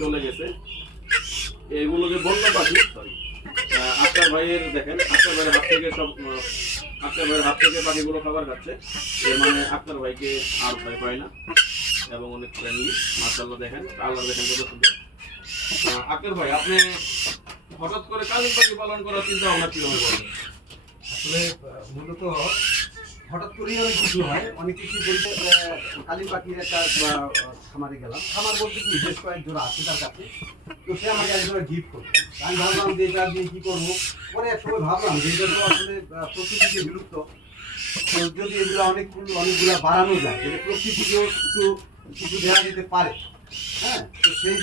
চলে গেছে। এগুলো যে বন্য পাখি, সরি, আক্তার ভাইয়ের দেখেন, আক্তার ভাইয়ের হাত থেকে সব আক্তার ভাইয়ের হাত থেকে পাখিগুলো খাবার খাচ্ছে। এর মানে আক্তার ভাইকে আর ভয় পায় না এবং অনেক ফ্রেন্ডলি। মাশাআল্লাহ দেখেন, আল্লাহ দেখেন কত সুন্দর। আক্তার ভাই, আপনি হঠাৎ করে কালিম পাখি পালন করার চিন্তা ভাবনা কিভাবে করলেন? আসলে মূলত হঠাৎ করেই অনেক কিছু হয়, অনেক কিছু বলতে কালিম পাখির একটা খামারে গেলাম। খামার বলতে কি, বেশ কয়েক জোড়া আছে তার কাছে। তো সে আমাকে এক জোড়া গিফট করলো। আমি ভাবলাম যে এটা দিয়ে কি করবো। পরে এক সময় ভাবলাম যে এটা তো আসলে প্রকৃতিকে বিলুপ্ত, তো যদি এগুলো অনেকগুলা বাড়ানো যায়, তাহলে প্রকৃতিকেও একটু কিছু দেওয়া যেতে পারে। হ্যাঁ, তো সেই